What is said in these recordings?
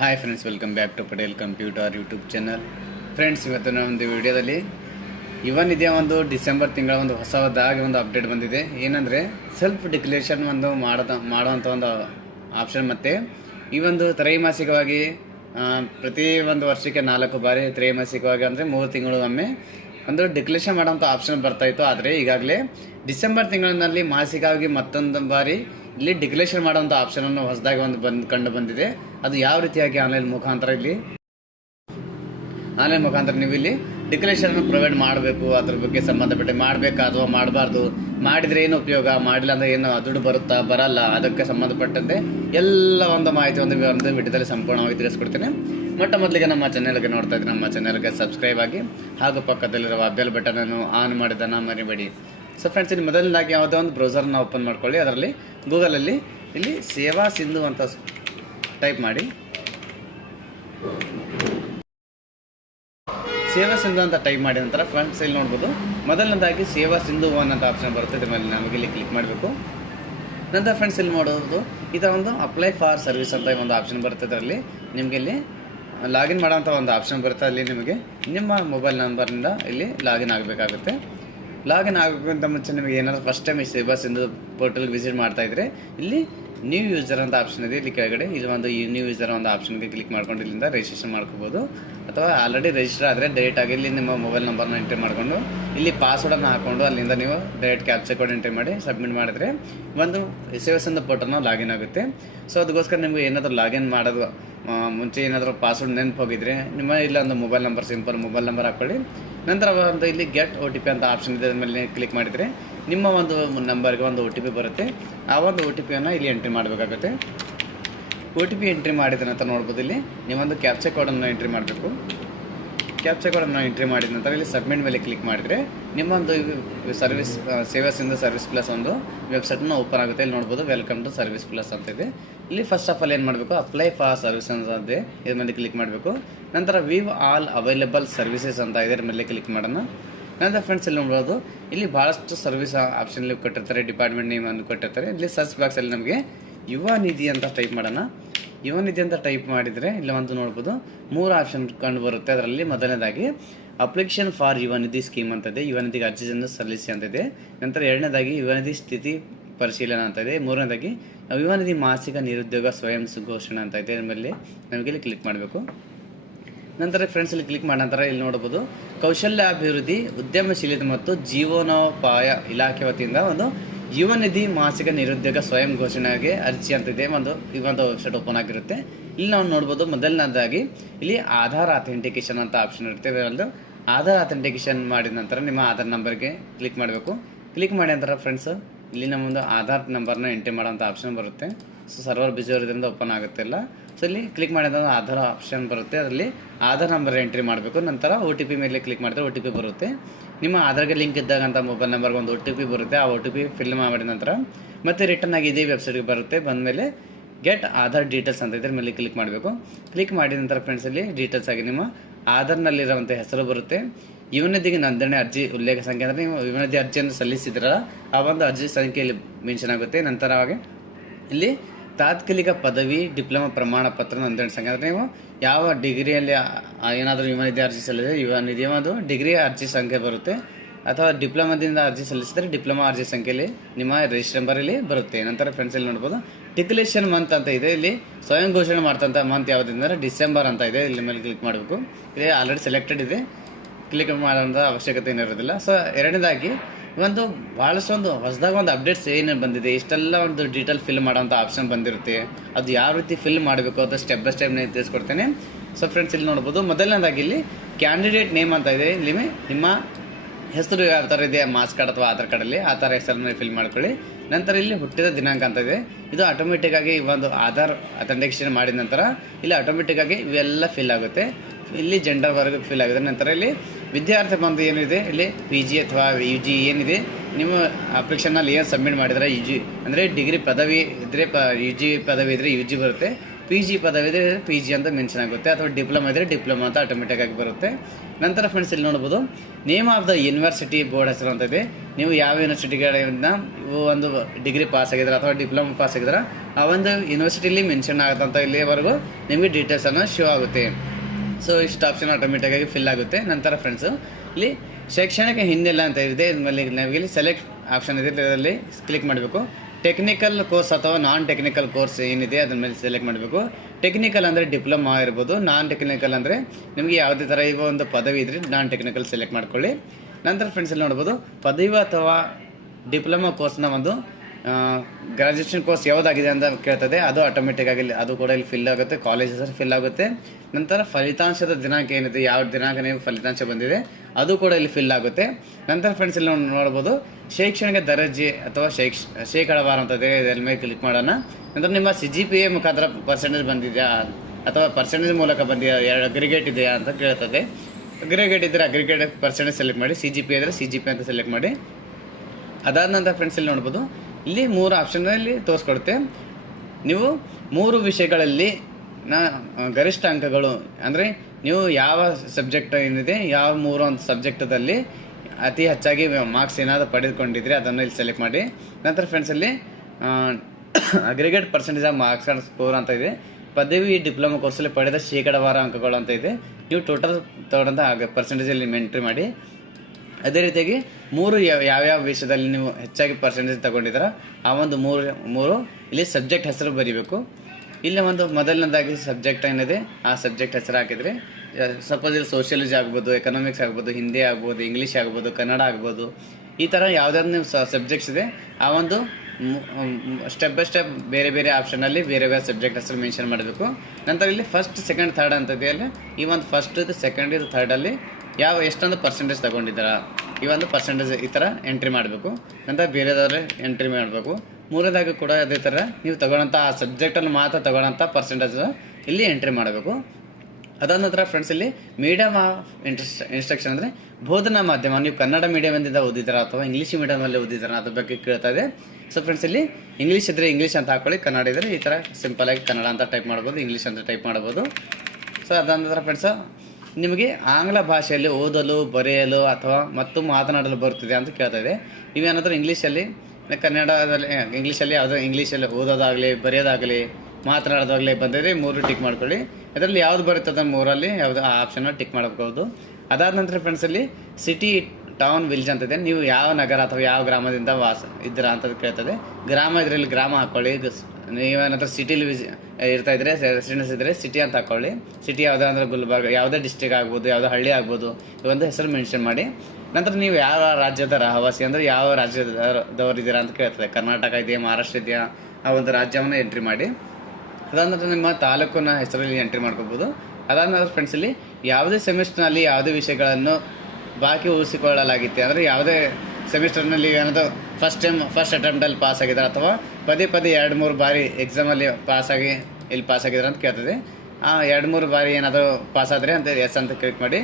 Hi friends, welcome back to Patel computer YouTube channel. Friends, ಇವತ್ತಿನ ಒಂದು ವಿಡಿಯೋದಲ್ಲಿ ಇವನಿದೆ ಒಂದು ಡಿಸೆಂಬರ್ ತಿಂಗಳ ಒಂದು ಹೊಸದಾಗಿ ಒಂದು ಅಪ್ಡೇಟ್ ಬಂದಿದೆ. ಏನಂದರೆ ಸೆಲ್ಫ್ ಡಿಕ್ಲೇರೇಷನ್ ಒಂದು ಮಾಡುವಂಥ ಒಂದು ಆಪ್ಷನ್, ಮತ್ತು ಈ ಒಂದು ತ್ರೈಮಾಸಿಕವಾಗಿ ಪ್ರತಿ ಒಂದು ವರ್ಷಕ್ಕೆ 4 ಬಾರಿ, ತ್ರೈಮಾಸಿಕವಾಗಿ ಅಂದರೆ 3 ತಿಂಗಳಿಗೊಮ್ಮೆ ಒಂದು ಡಿಕ್ಲೇರೇಷನ್ ಮಾಡೋಂಥ ಆಪ್ಷನ್ ಬರ್ತಾಯಿತ್ತು. ಆದರೆ ಈಗಾಗಲೇ ಡಿಸೆಂಬರ್ ತಿಂಗಳಿನಲ್ಲಿ ಮಾಸಿಕವಾಗಿ ಮತ್ತೊಂದು ಬಾರಿ ಇಲ್ಲಿ ಡಿಕ್ಲೇರೇಷನ್ ಮಾಡೋಂಥ ಆಪ್ಷನನ್ನು ಹೊಸದಾಗಿ ಒಂದು ಕಂಡು ಬಂದಿದೆ. ಅದು ಯಾವ ರೀತಿಯಾಗಿ ಆನ್ಲೈನ್ ಮುಖಾಂತರ ನೀವು ಇಲ್ಲಿ ಡಿಕ್ಲೇರೇಷನ್ ಪ್ರೊವೈಡ್ ಮಾಡಬೇಕು, ಅದ್ರ ಬಗ್ಗೆ ಸಂಬಂಧಪಟ್ಟ ಮಾಡಬೇಕಾ ಅಥವಾ ಮಾಡಬಾರ್ದು, ಮಾಡಿದರೆ ಏನು ಉಪಯೋಗ, ಮಾಡಿಲ್ಲ ಅಂದರೆ ಏನು ದುಡ್ಡು ಬರುತ್ತಾ ಬರಲ್ಲ, ಅದಕ್ಕೆ ಸಂಬಂಧಪಟ್ಟಂತೆ ಎಲ್ಲ ಒಂದು ಮಾಹಿತಿ ಒಂದು ವಿಡಿಯೋದಲ್ಲಿ ಸಂಪೂರ್ಣವಾಗಿ ತಿಳಿಸ್ಕೊಡ್ತೇನೆ. ಮೊದಲಿಗೆ ನಮ್ಮ ಚಾನೆಲ್ಗೆ ನೋಡ್ತಾ ಇದ್ದೀನಿ, ನಮ್ಮ ಚಾನೆಲ್ಗೆ ಸಬ್ಸ್ಕ್ರೈಬ್ ಆಗಿ ಹಾಗೂ ಪಕ್ಕದಲ್ಲಿರುವ ಬೆಲ್ ಬಟನನ್ನು ಆನ್ ಮಾಡಿದ್ದನ್ನು ಮರಿಬೇಡಿ. ಸೊ ಫ್ರೆಂಡ್ಸ್, ಇಲ್ಲಿ ಮೊದಲನೇದಾಗಿ ಯಾವುದೋ ಒಂದು ಬ್ರೌಸರ್ನ ಓಪನ್ ಮಾಡ್ಕೊಳ್ಳಿ. ಅದರಲ್ಲಿ ಗೂಗಲಲ್ಲಿ ಇಲ್ಲಿ ಸೇವಾ ಸಿಂಧು ಅಂತ ಟೈಪ್ ಮಾಡಿ. ಸೇವಾ ಸಿಂಧು ಅಂತ ಟೈಪ್ ಮಾಡಿದ ನಂತರ ಫ್ರೆಂಡ್ಸ್ ಇಲ್ಲಿ ನೋಡ್ಬೋದು, ಮೊದಲನೇದಾಗಿ ಸೇವಾ ಸಿಂಧು 1 ಅಂತ ಆಪ್ಷನ್ ಬರುತ್ತೆ. ಇದ್ರ ಮೇಲೆ ನಮಗೆ ಇಲ್ಲಿ ಕ್ಲಿಕ್ ಮಾಡಬೇಕು. ನಂತರ ಫ್ರೆಂಡ್ಸ್ ಇಲ್ಲಿ ನೋಡೋದು ಈ ಥರ ಒಂದು ಅಪ್ಲೈ ಫಾರ್ ಸರ್ವಿಸ್ ಅಂತ ಒಂದು ಆಪ್ಷನ್ ಬರುತ್ತೆ. ಅದರಲ್ಲಿ ನಿಮಗೆ ಇಲ್ಲಿ ಲಾಗಿನ್ ಮಾಡೋಂಥ ಒಂದು ಆಪ್ಷನ್ ಬರುತ್ತೆ. ಅಲ್ಲಿ ನಿಮಗೆ ನಿಮ್ಮ ಮೊಬೈಲ್ ನಂಬರ್ನಿಂದ ಇಲ್ಲಿ ಲಾಗಿನ್ ಆಗಬೇಕಾಗುತ್ತೆ. ಲಾಗಿನ್ ಆಗೋಕ್ಕಿಂತ ಮುಂಚೆ ನಿಮಗೆ ಏನಾದರೂ ಫಸ್ಟ್ ಟೈಮ್ ಈ ಸೇವಾ ಸಿಂಧು ಪೋರ್ಟಲ್ಗೆ ವಿಸಿಟ್ ಮಾಡ್ತಾಯಿದ್ರೆ ಇಲ್ಲಿ ನ್ಯೂ ಯೂಸರ್ ಅಂತ ಆಪ್ಷನ್ ಇದೆ. ಇಲ್ಲಿ ಕೆಳಗಡೆ ಇಲ್ಲಿ ಒಂದು ನ್ಯೂ ಯೂಸರ್ ಒಂದು ಆಪ್ಷನ್ಗೆ ಕ್ಲಿಕ್ ಮಾಡ್ಕೊಂಡು ಇಲ್ಲಿಂದ ರಿಜಿಸ್ಟ್ರೇಷನ್ ಮಾಡ್ಕೋಬೋದು. ಅಥವಾ ಆಲ್ರೆಡಿ ರಿಜಿಸ್ಟರ್ ಆದರೆ ಡೈರೆಕ್ಟಾಗಿ ಇಲ್ಲಿ ನಿಮ್ಮ ಮೊಬೈಲ್ ನಂಬರ್ನ ಎಂಟ್ರಿ ಮಾಡಿಕೊಂಡು ಇಲ್ಲಿ ಪಾಸ್ವರ್ಡನ್ನು ಹಾಕ್ಕೊಂಡು ಅಲ್ಲಿಂದ ನೀವು ಡೈರೆಕ್ಟ್ ಕ್ಯಾಪ್ಚರ್ ಕೋಡ್ ಎಂಟ್ರಿ ಮಾಡಿ ಸಬ್ಮಿಟ್ ಮಾಡಿದ್ರೆ ಒಂದು ಸೇವಾ ಸಿಂಧು ಪೋರ್ಟಲ್ನ ಲಾಗಿನ್ ಆಗುತ್ತೆ. ಸೊ ಅದಕ್ಕೋಸ್ಕರ ನಿಮಗೆ ಏನಾದರೂ ಲಾಗಿನ್ ಮಾಡೋದು ಮುಂಚೆ ಏನಾದರೂ ಪಾಸ್ವರ್ಡ್ ನೆನಪು ಹೋಗಿದ್ರೆ ನಿಮ್ಮ ಇಲ್ಲ ಒಂದು mobile number, simple mobile number ಹಾಕ್ಕೊಳ್ಳಿ. ನಂತರ ಒಂದು ಇಲ್ಲಿ ಗೆಟ್ OTP ಅಂತ ಆಪ್ಷನ್ ಇದೆ. ಅದ್ರ ಮೇಲೆ ಕ್ಲಿಕ್ ಮಾಡಿದರೆ ನಿಮ್ಮ ಒಂದು ನಂಬರ್ಗೆ ಒಂದು OTP ಬರುತ್ತೆ. ಆ ಒಂದು OTPಯನ್ನು ಇಲ್ಲಿ ಎಂಟ್ರಿ ಮಾಡಬೇಕಾಗುತ್ತೆ. OTP ಎಂಟ್ರಿ ಮಾಡಿದ ನಂತರ ನೋಡ್ಬೋದು, ಇಲ್ಲಿ ನೀವೊಂದು ಕ್ಯಾಪ್ಚರ್ ಕೋಡನ್ನು ಎಂಟ್ರಿ ಮಾಡಬೇಕು. ಕ್ಯಾಪ್ಚರ್ ಕೋಡನ್ನು ಎಂಟ್ರಿ ಮಾಡಿದ ನಂತರ ಇಲ್ಲಿ ಸಬ್ಮಿಟ್ ಮೇಲೆ ಕ್ಲಿಕ್ ಮಾಡಿದರೆ ನಿಮ್ಮೊಂದು ಸರ್ವಿಸ್ ಸೇವಾ ಸಿಂಧು ಸರ್ವಿಸ್ ಪ್ಲಸ್ ಒಂದು ವೆಬ್ಸೈಟ್ನ ಓಪನ್ ಆಗುತ್ತೆ. ಇಲ್ಲಿ ನೋಡ್ಬೋದು, ವೆಲ್ಕಮ್ ಟು ಸರ್ವಿಸ್ ಪ್ಲಸ್ ಅಂತ ಇದೆ. ಇಲ್ಲಿ ಫಸ್ಟ್ ಆಫ್ ಆಲ್ ಏನು ಮಾಡಬೇಕು, ಅಪ್ಲೈ ಫಾರ್ ಸರ್ವಿಸ್ ಅಂತ ಇದೆ. ಇದ್ರ ಮೇಲೆ ಕ್ಲಿಕ್ ಮಾಡಬೇಕು. ನಂತರ ವ್ಯೂ ಆಲ್ ಅವೈಲೇಬಲ್ ಸರ್ವಿಸಸ್ ಅಂತ ಇದೆ. ಇದ್ರ ಮೇಲೆ ಕ್ಲಿಕ್ ಮಾಡೋಣ. ನಂತರ ಫ್ರೆಂಡ್ಸ್ ಇಲ್ಲಿ ನೋಡ್ಬೋದು, ಇಲ್ಲಿ ಭಾಳಷ್ಟು ಸರ್ವಿಸ್ ಆಪ್ಷನ್ಲಿ ಕೊಟ್ಟಿರ್ತಾರೆ, ಡಿಪಾರ್ಟ್ಮೆಂಟ್ ನೇಮ್ ಅನ್ನು ಕೊಟ್ಟಿರ್ತಾರೆ. ಇಲ್ಲಿ ಸರ್ಚ್ ಬಾಕ್ಸಲ್ಲಿ ನಮಗೆ ಯುವ ನಿಧಿ ಅಂತ ಟೈಪ್ ಮಾಡೋಣ. ಯುವ ನಿಧಿ ಅಂತ ಟೈಪ್ ಮಾಡಿದರೆ ಇಲ್ಲಿ ಒಂದು ನೋಡ್ಬೋದು 3 ಆಪ್ಷನ್ ಕಂಡು ಬರುತ್ತೆ. ಅದರಲ್ಲಿ ಮೊದಲನೇದಾಗಿ ಅಪ್ಲಿಕೇಶನ್ ಫಾರ್ ಯುವ ನಿಧಿ ಸ್ಕೀಮ್ ಅಂತ ಇದೆ. ಯುವ ನಿಧಿಗೆ ಅರ್ಜಿಯನ್ನು ಸಲ್ಲಿಸಿ ಅಂತ ಇದೆ. ನಂತರ ಎರಡನೇದಾಗಿ ಯುವ ನಿಧಿ ಸ್ಥಿತಿ ಪರಿಶೀಲನೆ ಅಂತ ಇದೆ. ಮೂರನೇದಾಗಿ ಯುವ ನಿಧಿ ಮಾಸಿಕ ನಿರುದ್ಯೋಗ ಸ್ವಯಂ ಘೋಷಣೆ ಅಂತ ಇದೆ. ಮೇಲೆ ನಮಗೆ ಇಲ್ಲಿ ಕ್ಲಿಕ್ ಮಾಡಬೇಕು. ನಂತರ ಫ್ರೆಂಡ್ಸ್ ಇಲ್ಲಿ ಕ್ಲಿಕ್ ಮಾಡಿದ ನಂತರ ಇಲ್ಲಿ ನೋಡಬಹುದು, ಕೌಶಲ್ಯಾಭಿವೃದ್ಧಿ, ಉದ್ಯಮಶೀಲತೆ ಮತ್ತು ಜೀವನೋಪಾಯ ಇಲಾಖೆ ವತಿಯಿಂದ ಒಂದು ಯುವ ನಿಧಿ ಮಾಸಿಕ ನಿರುದ್ಯೋಗ ಸ್ವಯಂ ಘೋಷಣೆಗೆ ಅರ್ಜಿ ಅಂತಿದೆ. ಈ ಒಂದು ವೆಬ್ಸೈಟ್ ಓಪನ್ ಆಗಿರುತ್ತೆ. ಇಲ್ಲಿ ನಾವು ನೋಡ್ಬೋದು, ಮೊದಲನೇದಾಗಿ ಇಲ್ಲಿ ಆಧಾರ್ ಅಥೆಂಟಿಕೇಶನ್ ಅಂತ ಆಪ್ಷನ್ ಇರುತ್ತೆ. ಒಂದು ಆಧಾರ್ ಅಥೆಂಟಿಕೇಶನ್ ಮಾಡಿದ ನಂತರ ನಿಮ್ಮ ಆಧಾರ್ ನಂಬರ್ಗೆ ಕ್ಲಿಕ್ ಮಾಡಬೇಕು. ಕ್ಲಿಕ್ ಮಾಡಿ ನಂತರ ಫ್ರೆಂಡ್ಸ್ ಇಲ್ಲಿ ನಮ್ಮೊಂದು ಆಧಾರ್ ನಂಬರ್ನ ಎಂಟ್ರಿ ಮಾಡೋಂಥ ಆಪ್ಷನ್ ಬರುತ್ತೆ. ಸೊ ಸರ್ವರ್ ಬಿಸಿ ಇರೋದ್ರಿಂದ ಓಪನ್ ಆಗುತ್ತಿಲ್ಲ. ಸೊ ಇಲ್ಲಿ ಕ್ಲಿಕ್ ಮಾಡಿದ ಆಧಾರ್ ಆಪ್ಷನ್ ಬರುತ್ತೆ. ಅದರಲ್ಲಿ ಆಧಾರ್ ನಂಬರ್ ಎಂಟ್ರಿ ಮಾಡಬೇಕು. ನಂತರ OTP ಮೇಲೆ ಕ್ಲಿಕ್ ಮಾಡಿದ್ರೆ OTP ಬರುತ್ತೆ. ನಿಮ್ಮ ಆಧಾರ್ಗೆ ಲಿಂಕ್ ಇದ್ದಾಗಂತ ಮೊಬೈಲ್ ನಂಬರ್ಗೆ ಒಂದು OTP ಬರುತ್ತೆ. ಆ OTP ಫಿಲ್ ಮಾಡಿದ ನಂತರ ಮತ್ತೆ ರಿಟರ್ನ್ ಆಗಿ ಇದೇ ವೆಬ್ಸೈಟ್ಗೆ ಬರುತ್ತೆ. ಬಂದಮೇಲೆ ಗೆಟ್ ಆಧಾರ್ ಡೀಟೇಲ್ಸ್ ಅಂತ ಇದ್ರ ಮೇಲೆ ಕ್ಲಿಕ್ ಮಾಡಬೇಕು. ಕ್ಲಿಕ್ ಮಾಡಿದ ನಂತರ ಫ್ರೆಂಡ್ಸ್ ಇಲ್ಲಿ ಡೀಟೇಲ್ಸ್ ಆಗಿ ನಿಮ್ಮ ಆಧಾರ್ನಲ್ಲಿರುವಂಥ ಹೆಸರು ಬರುತ್ತೆ. ಯುವ ನಿಧಿಗೆ ನೋಂದಣಿ ಅರ್ಜಿ ಉಲ್ಲೇಖ ಸಂಖ್ಯೆ ಅಂದರೆ ನೀವು ಯುವ ನಿಧಿ ಅರ್ಜಿಯನ್ನು ಸಲ್ಲಿಸಿದ್ರಲ್ಲ ಆ ಒಂದು ಅರ್ಜಿ ಸಂಖ್ಯೆಯಲ್ಲಿ ಮೆನ್ಷನ್ ಆಗುತ್ತೆ. ನಂತರವಾಗಿ ಇಲ್ಲಿ ತಾತ್ಕಾಲಿಕ ಪದವಿ ಡಿಪ್ಲೊಮಾ ಪ್ರಮಾಣ ಪತ್ರ ನೋಂದಣಿ ಸಂಖ್ಯೆ ಅಂದರೆ ನೀವು ಯಾವ ಡಿಗ್ರಿಯಲ್ಲಿ ಏನಾದರೂ ಯುವ ನಿಧಿ ಅರ್ಜಿ ಸಲ್ಲಿಸಿದರೆ ಯುವ ನಿಧಿ ಒಂದು ಡಿಗ್ರಿ ಅರ್ಜಿ ಸಂಖ್ಯೆ ಬರುತ್ತೆ. ಅಥವಾ ಡಿಪ್ಲೊಮಾದಿಂದ ಅರ್ಜಿ ಸಲ್ಲಿಸಿದರೆ ಡಿಪ್ಲೊಮಾ ಅರ್ಜಿ ಸಂಖ್ಯೆಯಲ್ಲಿ ನಿಮ್ಮ ರಿಜಿಸ್ಟರ್ ನಂಬರ್ ಇಲ್ಲಿ ಬರುತ್ತೆ. ನಂತರ ಫ್ರೆಂಡ್ಸ್ ಇಲ್ಲಿ ನೋಡ್ಬೋದು, ಡಿಕ್ಲೇರೇಷನ್ ಮಂತ್ ಅಂತ ಇದೆ. ಇಲ್ಲಿ ಸ್ವಯಂ ಘೋಷಣೆ ಮಾಡ್ತಂಥ ಮಂತ್ ಯಾವುದಂದ್ರೆ ಡಿಸೆಂಬರ್ ಅಂತ ಇದೆ. ಇಲ್ಲಿ ಮೇಲೆ ಕ್ಲಿಕ್ ಮಾಡಬೇಕು. ಇಲ್ಲಿ ಆಲ್ರೆಡಿ ಸೆಲೆಕ್ಟೆಡ್ ಇದೆ, ಕ್ಲಿಕ್ ಮಾಡೋಂಥ ಅವಶ್ಯಕತೆ ಏನಿರೋದಿಲ್ಲ. ಸೊ ಎರಡನೇದಾಗಿ ಒಂದು ಭಾಳಷ್ಟು ಒಂದು ಹೊಸದಾಗಿ ಒಂದು ಅಪ್ಡೇಟ್ಸ್ ಏನು ಬಂದಿದೆ, ಇಷ್ಟೆಲ್ಲ ಒಂದು ಡೀಟೇಲ್ ಫಿಲ್ ಮಾಡೋಂಥ ಆಪ್ಷನ್ ಬಂದಿರುತ್ತೆ. ಅದು ಯಾವ ರೀತಿ ಫಿಲ್ ಮಾಡಬೇಕು ಅಂತ ಸ್ಟೆಪ್ ಬೈ ಸ್ಟೆಪ್ ನಾನು ತಿಳಿಸ್ಕೊಡ್ತೇನೆ. ಸೊ ಫ್ರೆಂಡ್ಸ್ ಇಲ್ಲಿ ನೋಡ್ಬೋದು, ಮೊದಲನೇದಾಗಿ ಇಲ್ಲಿ ಕ್ಯಾಂಡಿಡೇಟ್ ನೇಮ್ ಅಂತ ಇದೆ. ಇಲ್ಲಿ ನಿಮ್ಮ ಹೆಸರು ಯಾವ ಥರ ಇದೆ, ಮಾಸ್ ಕಾರ್ಡ್ ಅಥವಾ ಆಧಾರ್ ಕಾರ್ಡಲ್ಲಿ ಆ ಥರ ಹೆಸರನ್ನು ಫಿಲ್ ಮಾಡ್ಕೊಳ್ಳಿ. ನಂತರ ಇಲ್ಲಿ ಹುಟ್ಟಿದ ದಿನಾಂಕ ಅಂತ ಇದೆ. ಇದು ಆಟೋಮೆಟಿಕ್ಕಾಗಿ ಒಂದು ಆಧಾರ್ ಅಥೆಂಟಿಕೇಶನ್ ಮಾಡಿದ ನಂತರ ಇಲ್ಲಿ ಆಟೋಮೆಟಿಕ್ಕಾಗಿ ಇವೆಲ್ಲ ಫಿಲ್ ಆಗುತ್ತೆ. ಇಲ್ಲಿ ಜೆಂಡರ್ ವರ್ಗ ಫಿಲ್ ಆಗಿದೆ. ನಂತರ ಇಲ್ಲಿ ವಿದ್ಯಾರ್ಥಿ ಬಂದು ಏನಿದೆ, ಇಲ್ಲಿ PG ಅಥವಾ UG ಏನಿದೆ, ನಿಮ್ಮ ಅಪ್ಲಿಕೇಶನ್ನಲ್ಲಿ ಏನು ಸಬ್ಮಿಟ್ ಮಾಡಿದರೆ UG ಅಂದರೆ ಡಿಗ್ರಿ ಪದವಿ ಇದ್ದರೆ UG ಪದವಿ ಇದ್ದರೆ UG ಬರುತ್ತೆ. PG ಪದವಿ ಇದ್ದರೆ PG ಅಂತ ಮೆನ್ಷನ್ ಆಗುತ್ತೆ, ಅಥವಾ ಡಿಪ್ಲೊಮಾ ಇದ್ದರೆ ಡಿಪ್ಲೊಮಾ ಅಂತ ಆಟೋಮೆಟಿಕ್ ಆಗಿ ಬರುತ್ತೆ. ನಂತರ ಫ್ರೆಂಡ್ಸ್ ಇಲ್ಲಿ ನೋಡ್ಬೋದು name of the university board ಹೆಸರು ಅಂತ ಇದೆ. ನೀವು ಯಾವ ಯೂನಿವರ್ಸಿಟಿಗಳಿಂದ ಇವು ಒಂದು ಡಿಗ್ರಿ ಪಾಸ್ ಆಗಿದ್ರೆ ಅಥವಾ ಡಿಪ್ಲೊಮಾ ಪಾಸ್ ಆಗಿದ್ರೆ ಆ ಒಂದು ಯೂನಿವರ್ಸಿಟಿಲಿ ಮೆನ್ಷನ್ ಆಗುತ್ತಂತ ಇಲ್ಲಿವರೆಗೂ ನಿಮಗೆ ಡೀಟೇಲ್ಸನ್ನು ಶೋ ಆಗುತ್ತೆ. ಸೊ ಇಷ್ಟು ಆಪ್ಷನ್ ಆಟೋಮೆಟಿಕ್ಕಾಗಿ ಫಿಲ್ ಆಗುತ್ತೆ. ನಂತರ ಫ್ರೆಂಡ್ಸು ಇಲ್ಲಿ ಶೈಕ್ಷಣಿಕ ಹಿನ್ನೆಲೆ ಅಂತ ಇದೆ. ನಮಗೆ ಇಲ್ಲಿ ಸೆಲೆಕ್ಟ್ ಆಪ್ಷನ್ ಇದೆ, ಇದರಲ್ಲಿ ಕ್ಲಿಕ್ ಮಾಡಬೇಕು. ಟೆಕ್ನಿಕಲ್ ಕೋರ್ಸ್ ಅಥವಾ ನಾನ್ ಟೆಕ್ನಿಕಲ್ ಕೋರ್ಸ್ ಏನಿದೆ ಅದ್ರ ಮೇಲೆ ಸೆಲೆಕ್ಟ್ ಮಾಡಬೇಕು. ಟೆಕ್ನಿಕಲ್ ಅಂದರೆ ಡಿಪ್ಲೊಮಾ ಇರ್ಬೋದು, ನಾನ್ ಟೆಕ್ನಿಕಲ್ ಅಂದರೆ ನಿಮಗೆ ಯಾವುದೇ ಥರ ಇವ ಒಂದು ಪದವಿ ಇದ್ದರೆ ನಾನ್ ಟೆಕ್ನಿಕಲ್ ಸೆಲೆಕ್ಟ್ ಮಾಡ್ಕೊಳ್ಳಿ. ನಂತರ ಫ್ರೆಂಡ್ಸಲ್ಲಿ ನೋಡ್ಬೋದು ಪದವಿ ಅಥವಾ ಡಿಪ್ಲೊಮಾ ಕೋರ್ಸ್ನ ಒಂದು ಗ್ರಾಜುಯೇಷನ್ ಕೋರ್ಸ್ ಯಾವುದಾಗಿದೆ ಅಂತ ಕೇಳ್ತದೆ, ಅದು ಆಟೋಮೆಟಿಕ್ಕಾಗಿ ಅದು ಕೂಡ ಇಲ್ಲಿ ಫಿಲ್ ಆಗುತ್ತೆ, ಕಾಲೇಜ್ ಹೆಸರು ಫಿಲ್ ಆಗುತ್ತೆ. ನಂತರ ಫಲಿತಾಂಶದ ದಿನಾಂಕ ಏನಿದೆ, ಯಾವ ದಿನಾಂಕ ನೀವು ಫಲಿತಾಂಶ ಬಂದಿದೆ ಅದು ಕೂಡ ಇಲ್ಲಿ ಫಿಲ್ ಆಗುತ್ತೆ. ನಂತರ ಫ್ರೆಂಡ್ಸ್ ಇಲ್ಲಿ ನೋಡ್ಬೋದು ಶೈಕ್ಷಣಿಕ ದರ್ಜೆ ಅಥವಾ ಶೇಕಡಾವಾರು ಅಂತದೆ, ಇದರ ಮೇಲೆ ಕ್ಲಿಕ್ ಮಾಡೋಣ. ನಂತರ ನಿಮ್ಮ CGPA ಮುಖಾಂತರ ಪರ್ಸೆಂಟೇಜ್ ಬಂದಿದೆಯಾ ಅಥವಾ ಪರ್ಸೆಂಟೇಜ್ ಮೂಲಕ ಬಂದಿದೆಯಾ, ಅಗ್ರಿಗೇಟ್ ಇದೆಯಾ ಅಂತ ಕೇಳ್ತದೆ. ಅಗ್ರಿಗೇಟ್ ಇದ್ದರೆ ಅಗ್ರಿಗೇಟ್ ಪರ್ಸೆಂಟೇಜ್ ಸೆಲೆಕ್ಟ್ ಮಾಡಿ, CGPA ಇದ್ದರೆ CGPA ಅಂತ ಸೆಲೆಕ್ಟ್ ಮಾಡಿ. ಅದಾದ ನಂತರ ಫ್ರೆಂಡ್ಸ್ ಇಲ್ಲಿ ನೋಡ್ಬೋದು ಇಲ್ಲಿ 3 ಆಪ್ಷನಲ್ಲಿ ತೋರಿಸ್ಕೊಡುತ್ತೆ. ನೀವು 3 ವಿಷಯಗಳಲ್ಲಿ ಗರಿಷ್ಠ ಅಂಕಗಳು ಅಂದರೆ ನೀವು ಯಾವ ಸಬ್ಜೆಕ್ಟ್ ಏನಿದೆ, ಯಾವ 3 ಸಬ್ಜೆಕ್ಟದಲ್ಲಿ ಅತಿ ಹೆಚ್ಚಾಗಿ ಮಾರ್ಕ್ಸ್ ಏನಾದರೂ ಪಡೆದುಕೊಂಡಿದ್ರೆ ಅದನ್ನು ಇಲ್ಲಿ ಸೆಲೆಕ್ಟ್ ಮಾಡಿ. ನಂತರ ಫ್ರೆಂಡ್ಸಲ್ಲಿ aggregate percentage of marks and score ಅಂತ ಇದೆ. ಪದವಿ ಡಿಪ್ಲೊಮಾ ಕೋರ್ಸಲ್ಲಿ ಪಡೆದ ಶೇಕಡಾವಾರು ಅಂಕಗಳು ಅಂತ ಇದೆ. ನೀವು ಟೋಟಲ್ ತಗೊಂಡಂಥ ಪರ್ಸೆಂಟೇಜಲ್ಲಿ ಎಂಟ್ರಿ ಮಾಡಿ. ಅದೇ ರೀತಿಯಾಗಿ 3 ಯಾವ್ಯಾವ ವಿಷಯದಲ್ಲಿ ನೀವು ಹೆಚ್ಚಾಗಿ ಪರ್ಸೆಂಟೇಜ್ ತಗೊಂಡಿದ್ದೀರ ಆ ಒಂದು ಮೂರು ಇಲ್ಲಿ ಸಬ್ಜೆಕ್ಟ್ ಹೆಸರು ಬರೀಬೇಕು. ಇಲ್ಲಿ ಒಂದು ಮೊದಲನೇದಾಗಿ ಸಬ್ಜೆಕ್ಟ್ ಏನಿದೆ ಆ ಸಬ್ಜೆಕ್ಟ್ ಹೆಸರು ಹಾಕಿದರೆ, ಸಪೋಸ್ ಇಲ್ಲಿ ಸೋಷಿಯಾಲಜಿ ಆಗ್ಬೋದು, ಎಕನಾಮಿಕ್ಸ್ ಆಗ್ಬೋದು, ಹಿಂದಿ ಆಗ್ಬೋದು, ಇಂಗ್ಲೀಷ್ ಆಗ್ಬೋದು, ಕನ್ನಡ ಆಗ್ಬೋದು, ಈ ಥರ ಯಾವುದಾದ್ರು ನೀವು ಸಬ್ಜೆಕ್ಟ್ಸ್ ಇದೆ ಆ ಒಂದು ಸ್ಟೆಪ್ ಬೈ ಸ್ಟೆಪ್ ಬೇರೆ ಬೇರೆ ಆಪ್ಷನಲ್ಲಿ ಬೇರೆ ಬೇರೆ ಸಬ್ಜೆಕ್ಟ್ ಹೆಸರು ಮೆನ್ಷನ್ ಮಾಡಬೇಕು. ನಂತರ ಇಲ್ಲಿ ಫಸ್ಟ್ ಸೆಕೆಂಡ್ ಥರ್ಡ್ ಅಂತದೆಯಲ್ಲಿ ಈ ಒಂದು ಫಸ್ಟ್ ಇದು ಸೆಕೆಂಡ್ ಇದು ಥರ್ಡಲ್ಲಿ ಎಷ್ಟೊಂದು ಪರ್ಸೆಂಟೇಜ್ ತೊಗೊಂಡಿದ್ದೀರಾ ಈ ಒಂದು ಪರ್ಸೆಂಟೇಜ್ ಈ ಥರ ಎಂಟ್ರಿ ಮಾಡಬೇಕು. ನಂತರ ಬೇರೆದವ್ರೆ ಎಂಟ್ರಿ ಮಾಡಬೇಕು. ಮೂರನೇದಾಗಿ ಕೂಡ ಅದೇ ಥರ ನೀವು ತಗೊಳ್ಳೋಂಥ ಆ ಸಬ್ಜೆಕ್ಟಲ್ಲಿ ಮಾತ್ರ ತಗೊಳ್ಳೋಂಥ ಪರ್ಸೆಂಟೇಜ್ ಇಲ್ಲಿ ಎಂಟ್ರಿ ಮಾಡಬೇಕು. ಅದಾದ ನಂತರ ಫ್ರೆಂಡ್ಸ್ ಇಲ್ಲಿ ಮೀಡಿಯಮ್ ಆಫ್ ಇನ್ಸ್ಟ್ರಕ್ಷನ್ ಅಂದರೆ ಬೋಧನಾ ಮಾಧ್ಯಮ, ನೀವು ಕನ್ನಡ ಮೀಡಿಯಮಿಂದ ಓದಿದ್ದೀರಾ ಅಥವಾ ಇಂಗ್ಲೀಷ್ ಮೀಡಿಯಮಲ್ಲಿ ಓದಿದ್ದೀರಾ ಅದ್ರ ಬಗ್ಗೆ ಕೇಳ್ತಾ ಇದೆ. ಸೊ ಫ್ರೆಂಡ್ಸ್ ಇಲ್ಲಿ ಇಂಗ್ಲೀಷ್ ಇದ್ದರೆ ಇಂಗ್ಲೀಷ್ ಅಂತ ಹಾಕೊಳ್ಳಿ, ಕನ್ನಡ ಇದ್ದರೆ ಈ ಥರ ಸಿಂಪಲಾಗಿ ಕನ್ನಡ ಅಂತ ಟೈಪ್ ಮಾಡ್ಬೋದು, ಇಂಗ್ಲೀಷ್ ಅಂತ ಟೈಪ್ ಮಾಡ್ಬೋದು. ಸೊ ಅದಾದ ನಂತರ ಫ್ರೆಂಡ್ಸ್ ನಿಮಗೆ ಆಂಗ್ಲ ಭಾಷೆಯಲ್ಲಿ ಓದಲು ಬರೆಯಲು ಅಥವಾ ಮತ್ತು ಮಾತನಾಡಲು ಬರುತ್ತಿದೆ ಅಂತ ಕೇಳ್ತಾ ಇದೆ. ಇವೇನಾದರೂ ಇಂಗ್ಲೀಷಲ್ಲಿ ಕನ್ನಡದಲ್ಲಿ ಇಂಗ್ಲೀಷಲ್ಲಿ ಯಾವುದೋ ಇಂಗ್ಲೀಷಲ್ಲಿ ಓದೋದಾಗಲಿ ಬರೆಯೋದಾಗಲಿ ಮಾತನಾಡೋದಾಗಲಿ ಬಂದಿದೆ 3 ಟಿಕ್ ಮಾಡ್ಕೊಳ್ಳಿ. ಇದರಲ್ಲಿ ಯಾವ್ದು ಬರುತ್ತದೆ 3ರಲ್ಲಿ ಯಾವುದು ಆ ಆಪ್ಷನ್ನ ಟಿಕ್ ಮಾಡಬಹುದು. ಅದಾದ ನಂತರ ಫ್ರೆಂಡ್ಸಲ್ಲಿ ಸಿಟಿ ಟೌನ್ ವಿಲೇಜ್ ಅಂತಿದೆ, ನೀವು ಯಾವ ನಗರ ಅಥವಾ ಯಾವ ಗ್ರಾಮದಿಂದ ಇದ್ದೀರಾ ಅಂತ ಕೇಳ್ತದೆ. ಗ್ರಾಮ ಇದರಲ್ಲಿ ಗ್ರಾಮ ಹಾಕ್ಕೊಳ್ಳಿ. ನೀವೇನಾದ್ರೂ ಸಿಟಿಲಿ ಇರ್ತಾ ಇದ್ರೆ ರೆಸಿಡೆನ್ಸ್ ಇದ್ದರೆ ಸಿಟಿ ಅಂತ ಹಾಕ್ಕೊಳ್ಳಿ. ಸಿಟಿ ಯಾವುದೇ ಅಂದರೆ ಗುಲ್ಬರ್ಗ, ಯಾವುದೇ ಡಿಸ್ಟ್ರಿಕ್ ಆಗ್ಬೋದು, ಯಾವುದೇ ಹಳ್ಳಿ ಆಗ್ಬೋದು, ಈ ಒಂದು ಹೆಸರು ಮೆನ್ಷನ್ ಮಾಡಿ. ನಂತರ ನೀವು ಯಾವ ರಾಜ್ಯದ ರಹವಾಸಿ ಅಂದರೆ ಯಾವ ರಾಜ್ಯದವರು ಇದ್ದೀರಾ ಅಂತ ಕೇಳ್ತದೆ. ಕರ್ನಾಟಕ ಇದೆಯಾ, ಮಹಾರಾಷ್ಟ್ರ ಇದೆಯಾ, ಆ ಒಂದು ರಾಜ್ಯವನ್ನು ಎಂಟ್ರಿ ಮಾಡಿ. ಅದಾದ ನಂತರ ನಿಮ್ಮ ತಾಲೂಕಿನ ಹೆಸರಲ್ಲಿ ಎಂಟ್ರಿ ಮಾಡ್ಕೋಬೋದು. ಅದಾದ ನಂತರ ಫ್ರೆಂಡ್ಸಲ್ಲಿ ಯಾವುದೇ ಸೆಮಿಸ್ಟರ್ನಲ್ಲಿ ಯಾವುದೇ ವಿಷಯಗಳನ್ನು ಬಾಕಿ ಉಳಿಸಿಕೊಳ್ಳಲಾಗಿತ್ತೆ ಅಂದರೆ ಯಾವುದೇ ಸೆಮಿಸ್ಟರ್ನಲ್ಲಿ ಏನಾದರೂ ಫಸ್ಟ್ ಅಟೆಂಪ್ಟಲ್ಲಿ ಪಾಸ್ ಆಗಿದ್ದಾರೆ ಅಥವಾ ಪದೇ 2-3 ಬಾರಿ ಎಕ್ಸಾಮಲ್ಲಿ ಪಾಸಾಗಿ ಇಲ್ಲಿ ಪಾಸಾಗಿದ್ದಾರೆ ಅಂತ ಕೇಳ್ತದೆ. ಆ 2-3 ಬಾರಿ ಏನಾದರೂ ಪಾಸಾದರೆ ಅಂತ ಎಸ್ ಅಂತ ಕ್ಲಿಕ್ ಮಾಡಿ.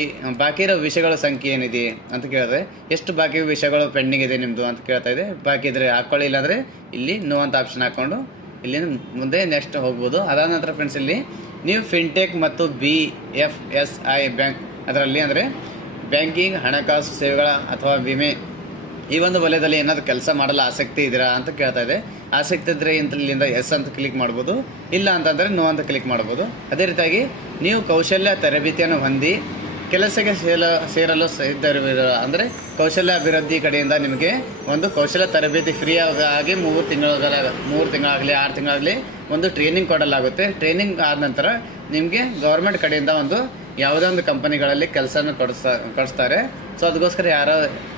ಈ ಬಾಕಿ ಇರೋ ವಿಷಯಗಳ ಸಂಖ್ಯೆ ಏನಿದೆ ಅಂತ ಕೇಳಿದ್ರೆ, ಎಷ್ಟು ಬಾಕಿ ವಿಷಯಗಳು ಪೆಂಡಿಂಗ್ ಇದೆ ನಿಮ್ಮದು ಅಂತ ಕೇಳ್ತಾ ಇದೆ. ಬಾಕಿ ಇದ್ದರೆ ಹಾಕ್ಕೊಳ್ಳಿ, ಇಲ್ಲಾಂದರೆ ಇಲ್ಲಿ ನೋ ಅಂತ ಆಪ್ಷನ್ ಹಾಕ್ಕೊಂಡು ಇಲ್ಲಿ ಮುಂದೆ ನೆಕ್ಸ್ಟ್ ಹೋಗ್ಬೋದು. ಅದಾದ ನಂತರ ಫ್ರೆಂಡ್ಸ್ ಇಲ್ಲಿ ನೀವು ಫಿನ್ಟೆಕ್ ಮತ್ತು BFSI ಬ್ಯಾಂಕ್ ಅದರಲ್ಲಿ ಅಂದರೆ ಬ್ಯಾಂಕಿಂಗ್, ಹಣಕಾಸು ಸೇವೆಗಳ ಅಥವಾ ವಿಮೆ ಈ ಒಂದು ವಲಯದಲ್ಲಿ ಏನಾದರೂ ಕೆಲಸ ಮಾಡಲು ಆಸಕ್ತಿ ಇದ್ದೀರಾ ಅಂತ ಕೇಳ್ತಾ ಇದೆ. ಆಸಕ್ತಿ ಇದ್ದರೆ ಇಲ್ಲಿಂದ ಎಸ್ ಅಂತ ಕ್ಲಿಕ್ ಮಾಡ್ಬೋದು, ಇಲ್ಲ ಅಂತಂದರೆ ನೋ ಅಂತ ಕ್ಲಿಕ್ ಮಾಡ್ಬೋದು. ಅದೇ ರೀತಿಯಾಗಿ ನೀವು ಕೌಶಲ್ಯ ತರಬೇತಿಯನ್ನು ಹೊಂದಿ ಕೆಲಸಕ್ಕೆ ಸೇರಲು ಸಿದ್ಧರಿರ ಅಂದರೆ ಕೌಶಲ್ಯ ಅಭಿವೃದ್ಧಿ ಕಡೆಯಿಂದ ನಿಮಗೆ ಒಂದು ಕೌಶಲ್ಯ ತರಬೇತಿ ಫ್ರೀ ಆಗಿ 3 ತಿಂಗಳಾಗಲಿ 6 ತಿಂಗಳಾಗಲಿ ಒಂದು ಟ್ರೈನಿಂಗ್ ಕೊಡಲಾಗುತ್ತೆ. ಟ್ರೈನಿಂಗ್ ಆದ ನಂತರ ನಿಮಗೆ ಗೌರ್ಮೆಂಟ್ ಕಡೆಯಿಂದ ಒಂದು ಯಾವುದೇ ಒಂದು ಕಂಪನಿಗಳಲ್ಲಿ ಕೆಲಸನ ಕೊಡಿಸ್ತಾರೆ. ಸೊ ಅದಕ್ಕೋಸ್ಕರ ಯಾರೋ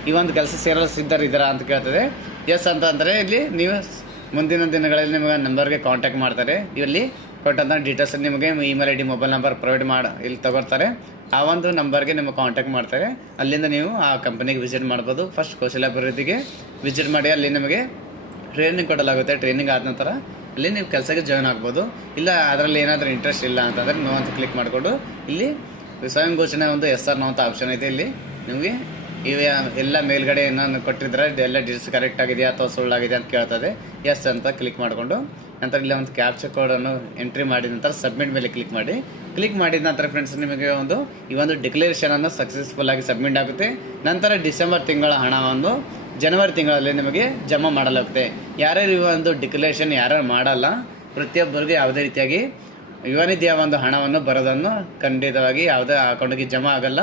ಈ ಒಂದು ಕೆಲಸ ಸೇರಲು ಸಿದ್ಧರಿದ್ದೀರಾ ಅಂತ ಕೇಳ್ತದೆ. ಎಸ್ ಅಂತಂದರೆ ಇಲ್ಲಿ ನೀವು ಮುಂದಿನ ದಿನಗಳಲ್ಲಿ ನಿಮಗೆ ನಂಬರ್ಗೆ ಕಾಂಟ್ಯಾಕ್ಟ್ ಮಾಡ್ತಾರೆ. ಇಲ್ಲಿ ಕೊಟ್ಟಂಥ ಡೀಟೇಲ್ಸ್ ನಿಮಗೆ email ID mobile number provide ಇಲ್ಲಿ ತಗೊಳ್ತಾರೆ. ಆ ಒಂದು ನಂಬರ್ಗೆ ನಿಮಗೆ ಕಾಂಟ್ಯಾಕ್ಟ್ ಮಾಡ್ತಾರೆ. ಅಲ್ಲಿಂದ ನೀವು ಆ ಕಂಪನಿಗೆ ವಿಸಿಟ್ ಮಾಡ್ಬೋದು. ಫಸ್ಟ್ ಕೌಶಲ್ಯ ಅಭಿವೃದ್ಧಿಗೆ ವಿಸಿಟ್ ಮಾಡಿ ಅಲ್ಲಿ ನಿಮಗೆ ಟ್ರೈನಿಂಗ್ ಕೊಡಲಾಗುತ್ತೆ. ಟ್ರೈನಿಂಗ್ ಆದ ನಂತರ ಅಲ್ಲಿ ನೀವು ಕೆಲಸಕ್ಕೆ ಜಾಯ್ನ್ ಆಗ್ಬೋದು. ಇಲ್ಲ ಅದರಲ್ಲಿ ಏನಾದರೂ ಇಂಟ್ರೆಸ್ಟ್ ಇಲ್ಲ ಅಂತಂದರೆ ನೋ ಅಂತ ಕ್ಲಿಕ್ ಮಾಡಿಕೊಂಡು ಇಲ್ಲಿ ಸ್ವಯಂ ಘೋಷಣೆ ಒಂದು SR ನೋ ಅಂತ ಆಪ್ಷನ್ ಇದೆ. ಇಲ್ಲಿ ನಿಮಗೆ ಇವೆ ಎಲ್ಲ ಮೇಲ್ಗಡೆ ನಾನು ಕೊಟ್ಟಿದ್ರೆ ಎಲ್ಲ ಡೀಟೇಲ್ಸ್ ಕರೆಕ್ಟ್ ಆಗಿದೆಯಾ ಅಥವಾ ಸುಳ್ಳಾಗಿದೆ ಅಂತ ಕೇಳ್ತದೆ. ಎಸ್ ಅಂತ ಕ್ಲಿಕ್ ಮಾಡಿಕೊಂಡು ನಂತರ ಇಲ್ಲಿ ಒಂದು ಕ್ಯಾಪ್ಚರ್ ಕೋಡನ್ನು ಎಂಟ್ರಿ ಮಾಡಿದ ನಂತರ ಸಬ್ಮಿಟ್ ಮೇಲೆ ಕ್ಲಿಕ್ ಮಾಡಿದ ನಂತರ ಫ್ರೆಂಡ್ಸ್ ನಿಮಗೆ ಈ ಒಂದು ಡಿಕ್ಲರೇಷನನ್ನು ಸಕ್ಸಸ್ಫುಲ್ ಆಗಿ ಸಬ್ಮಿಟ್ ಆಗುತ್ತೆ. ನಂತರ ಡಿಸೆಂಬರ್ ತಿಂಗಳ ಹಣವನ್ನು ಜನವರಿ ತಿಂಗಳಲ್ಲಿ ನಿಮಗೆ ಜಮಾ ಮಾಡಲಾಗುತ್ತೆ. ಯಾರ್ಯಾರು ಈ ಒಂದು ಡಿಕ್ಲರೇಷನ್ ಯಾರ್ಯಾರು ಮಾಡಲ್ಲ ಪ್ರತಿಯೊಬ್ಬರಿಗೂ ಯಾವುದೇ ರೀತಿಯಾಗಿ ಯುವ ನಿಧಿಯ ಒಂದು ಹಣವನ್ನು ಬರೋದನ್ನು ಖಂಡಿತವಾಗಿ ಯಾವುದೇ ಅಕೌಂಟ್ಗೆ ಜಮಾ ಆಗಲ್ಲ,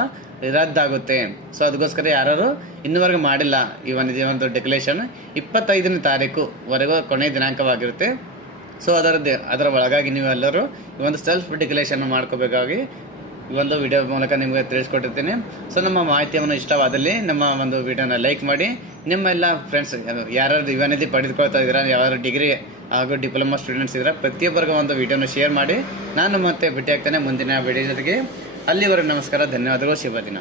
ರದ್ದಾಗುತ್ತೆ. ಸೊ ಅದಕ್ಕೋಸ್ಕರ ಯಾರು ಇನ್ನೂವರೆಗೂ ಮಾಡಿಲ್ಲ ಯುವ ನಿಧಿಯ ಒಂದು ಡಿಕ್ಲರೇಷನ್ 25ನೇ ತಾರೀಕುವರೆಗೂ ಕೊನೆಯ ದಿನಾಂಕವಾಗಿರುತ್ತೆ. ಸೊ ಅದರ ಒಳಗಾಗಿ ನೀವೆಲ್ಲರೂ ಈ ಒಂದು ಸೆಲ್ಫ್ ಡಿಕ್ಲರೇಷನ್ ಮಾಡ್ಕೋಬೇಕಾಗಿ ಈ ಒಂದು ವಿಡಿಯೋ ಮೂಲಕ ನಿಮಗೆ ತಿಳಿಸ್ಕೊಟ್ಟಿರ್ತೀನಿ. ಸೊ ನಮ್ಮ ಮಾಹಿತಿಯನ್ನು ಇಷ್ಟವಾದಲ್ಲಿ ನಮ್ಮ ಒಂದು ವಿಡಿಯೋನ ಲೈಕ್ ಮಾಡಿ. ನಿಮ್ಮ ಎಲ್ಲ ಫ್ರೆಂಡ್ಸ್ ಯಾರು ಯುವ ನಿಧಿ ಪಡೆದುಕೊಳ್ತಾ ಇದ್ದೀರಾ, ಯಾರು ಡಿಗ್ರಿ ಹಾಗೂ ಡಿಪ್ಲೊಮಾ ಸ್ಟೂಡೆಂಟ್ಸ್ ಇದ್ದೀರಾ, ಪ್ರತಿಯೊಬ್ಬರಿಗೂ ಒಂದು ವಿಡಿಯೋನ ಶೇರ್ ಮಾಡಿ. ನಾನು ಮತ್ತೆ ಭೇಟಿ ಆಗ್ತೇನೆ ಮುಂದಿನ ವಿಡಿಯೋ ಜೊತೆಗೆ. ಅಲ್ಲಿವರೆಗೂ ನಮಸ್ಕಾರ, ಧನ್ಯವಾದಗಳು, ಶುಭ ದಿನ.